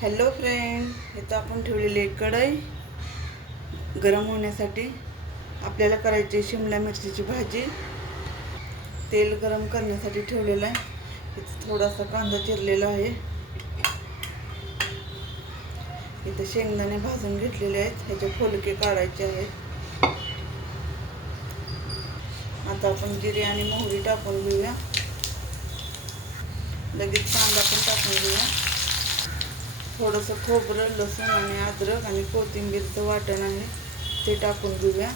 Hello friend, इथं आपण ठेवलेली एक कढई गरम होण्यासाठी. आपल्याला करायची शिमला मिरचीची भाजी. तेल गरम करण्यासाठी ठेवलेलं आहे. इथं थोडासा कांदा चिरलेला आहे. इथं शेंगदाणे भाजून घेतलेले आहेत, ह्याचे फोलके काढायचे आहेत. आता आपण जिरे आणि मोहरी टाकून घेऊया. लगेच कांदा पण टाकून घेऊया. थोडंसं खोबरं, लसूण आणि अद्रक आणि कोथिंबीरचं वाटण आहे ते टाकून घेऊया.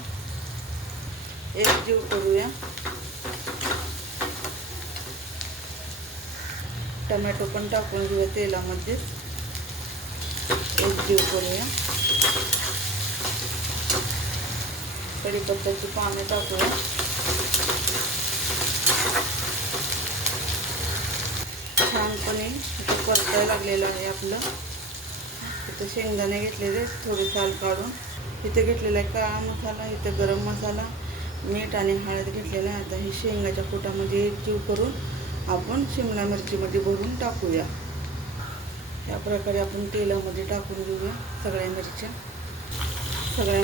एकजीव करूया. टमॅटो पण टाकून घेऊया तेलामध्ये. एकजीव करूया. कढीपत्त्याची पाने टाकूया. छानपणे इथं परतायला लागलेलं आहे आपलं. इथं शेंगदाणे घेतलेले थोडे साल काढून. इथे घेतलेला आहे काळा मसाला, इथं गरम मसाला, मीठ आणि हळद घेतलेलं आहे. आता ही शेंगाच्या पोटामध्ये एकजीव करून आपण शिमला मिरचीमध्ये भरून टाकूया. या प्रकारे आपण तेलामध्ये टाकून घेऊया. सगळ्या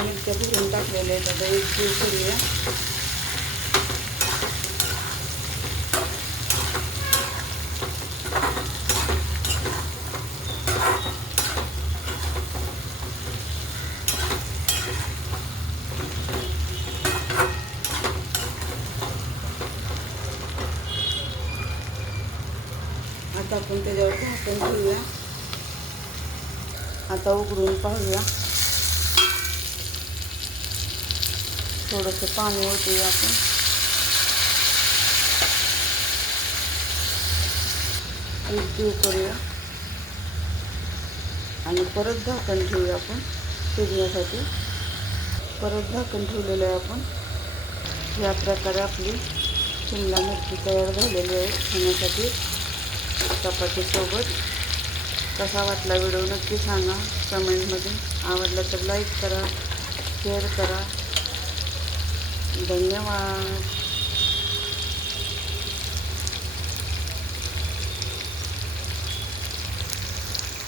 मिरच्या भरून टाकलेल्या आहेत. आता एकजीव करूया. आता आपण त्याच्यावर झाकण ठेवूया. आता उघडून पाहूया. थोडंसं पाणी ओतूया आपण. एकजीव करूया आणि परत झाकण ठेवूया आपण शिजण्यासाठी. परत झाकण ठेवलेलं आहे आपण. या प्रकारे आपली शिमला मिरची तयार झालेली आहे खाण्यासाठी चपातीसोबत. कसा वाटला व्हिडिओ नक्की सांगा कमेंटमध्ये. आवडला तर लाईक करा, शेअर करा. धन्यवाद.